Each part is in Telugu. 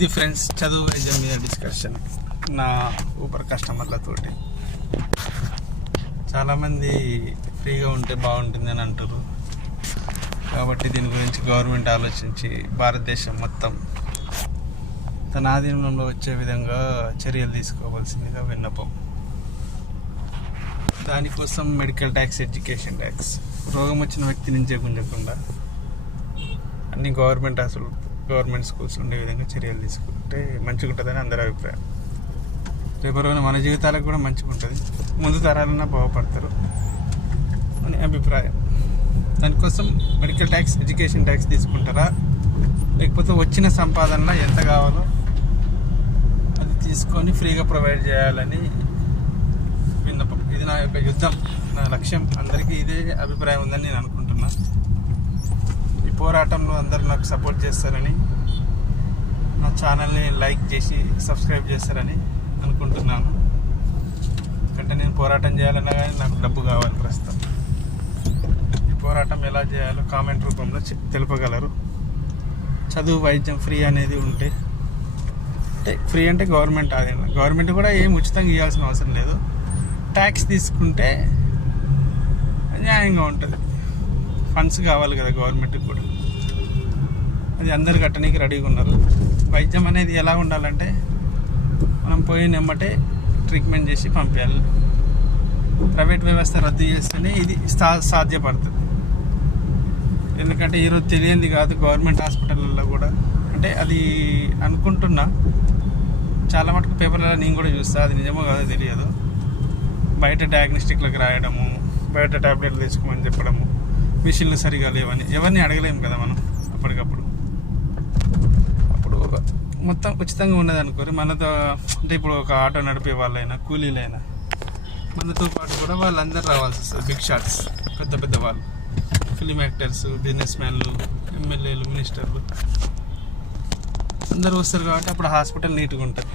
ఇది ఫ్రెండ్స్ చదువు వైద్యం మీద డిస్కషన్ నా ఊపర్ కస్టమర్లతోటి. చాలామంది ఫ్రీగా ఉంటే బాగుంటుంది అని అంటారు. కాబట్టి దీని గురించి గవర్నమెంట్ ఆలోచించి భారతదేశం మొత్తం తన ఆధీనంలో వచ్చే విధంగా చర్యలు తీసుకోవాల్సిందిగా విన్నపం. దానికోసం మెడికల్ ట్యాక్స్, ఎడ్యుకేషన్ ట్యాక్స్, రోగం వచ్చిన వ్యక్తి నుంచే గుంజకుండా అన్ని గవర్నమెంట్ స్కూల్స్ ఉండే విధంగా చర్యలు తీసుకుంటే మంచిగా ఉంటుందని అందరి అభిప్రాయం. రేపు రోజున మన జీవితాలకు కూడా మంచిగా ఉంటుంది, ముందు తరాలన్నా బాగుపడతారు అని అభిప్రాయం. దానికోసం మెడికల్ ట్యాక్స్, ఎడ్యుకేషన్ ట్యాక్స్ తీసుకుంటారా, లేకపోతే వచ్చిన సంపాదనలో ఎంత కావాలో అది తీసుకొని ఫ్రీగా ప్రొవైడ్ చేయాలని విన్నపం. ఇది నా యొక్క యుద్ధం, నా లక్ష్యం. అందరికీ ఇదే అభిప్రాయం ఉందని నేను అనుకుంటున్నా. ఈ పోరాటంలో అందరూ నాకు సపోర్ట్ చేస్తారని, నా ఛానల్ని లైక్ చేసి సబ్స్క్రైబ్ చేస్తారని అనుకుంటున్నాను. ఎందుకంటే నేను పోరాటం చేయాలన్నా కానీ నాకు డబ్బు కావాలి ప్రస్తుతం. ఈ పోరాటం ఎలా చేయాలో కామెంట్ రూపంలో తెలుపగలరు. చదువు వైద్యం ఫ్రీ అనేది ఉంటే, అంటే ఫ్రీ అంటే గవర్నమెంట్ ఆధీనం, గవర్నమెంట్ కూడా ఏం ఉచితంగా ఇవ్వాల్సిన అవసరం లేదు. ట్యాక్స్ తీసుకుంటే న్యాయంగా ఉంటుంది. ఫండ్స్ కావాలి కదా గవర్నమెంట్కి కూడా, అది అందరు కట్టడానికి రెడీగా ఉన్నారు. వైద్యం అనేది ఎలా ఉండాలంటే మనం పోయిన ఎమ్మటే ట్రీట్మెంట్ చేసి పంపించాలి. ప్రైవేట్ వ్యవస్థ రద్దు చేస్తేనే ఇది సాధ్యపడుతుంది. ఎందుకంటే ఈరోజు తెలియంది కాదు గవర్నమెంట్ హాస్పిటల్లో కూడా, అంటే అది అనుకుంటున్నా, చాలా మటుకు పేపర్లలో నేను కూడా చూస్తా, అది నిజమో కాదో తెలియదు. బయట డయాగ్నోస్టిక్లకు రాయడము, బయట ట్యాబ్లెట్లు తెచ్చుకోమని చెప్పడము, మిషన్లు సరిగా లేవని, ఎవరిని అడగలేము కదా మనం అప్పటికప్పుడు. అప్పుడు మొత్తం ఉచితంగా ఉన్నది అనుకోరు, మనతో అంటే ఇప్పుడు ఒక ఆటో నడిపే వాళ్ళైనా కూలీలైనా మనతో పాటు కూడా వాళ్ళందరూ రావాల్సి వస్తుంది. బిగ్ షాట్స్, పెద్ద పెద్ద వాళ్ళు, ఫిలిం యాక్టర్స్, బిజినెస్ మ్యాన్లు, ఎమ్మెల్యేలు, మినిస్టర్లు అందరూ వస్తారు. కాబట్టి అప్పుడు హాస్పిటల్ నీట్గా ఉంటుంది.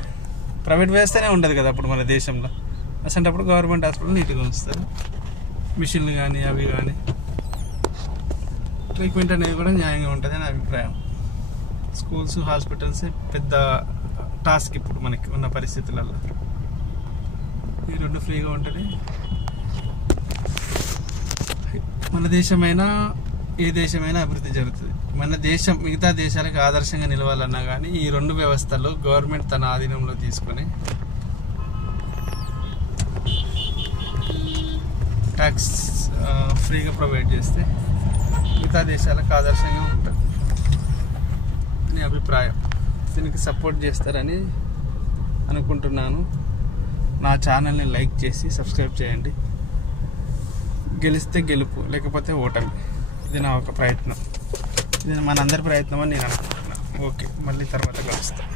ప్రైవేట్ వ్యవస్థనే ఉండదు కదా అప్పుడు మన దేశంలో. అసలు గవర్నమెంట్ హాస్పిటల్ నీట్గా ఉంచుతారు. మిషన్లు కానీ అవి కానీ, ట్రీట్మెంట్ అనేది కూడా న్యాయంగా ఉంటుంది అని అభిప్రాయం. స్కూల్స్, హాస్పిటల్స్ పెద్ద టాస్క్ ఇప్పుడు మనకి ఉన్న పరిస్థితులలో. ఈ రెండు ఫ్రీగా ఉంటుంది. మన దేశమైనా ఏ దేశమైనా అభివృద్ధి జరుగుతుంది. మన దేశం మిగతా దేశాలకు ఆదర్శంగా నిలవాలన్నా కానీ ఈ రెండు వ్యవస్థలు గవర్నమెంట్ తన ఆధీనంలో తీసుకొని ట్యాక్స్ ఫ్రీగా ప్రొవైడ్ చేస్తే మిగతా దేశాలకు ఆదర్శంగా ఉంటుంది అని అభిప్రాయం. దీనికి సపోర్ట్ చేస్తారని అనుకుంటున్నాను. నా ఛానల్ని లైక్ చేసి సబ్స్క్రైబ్ చేయండి. గెలిస్తే గెలుపు, లేకపోతే ఓటమి. ఇది నా ఒక ప్రయత్నం, ఇది మనందరి ప్రయత్నం అని నేను అనుకుంటున్నాను. ఓకే, మళ్ళీ తర్వాత కలుస్తాను.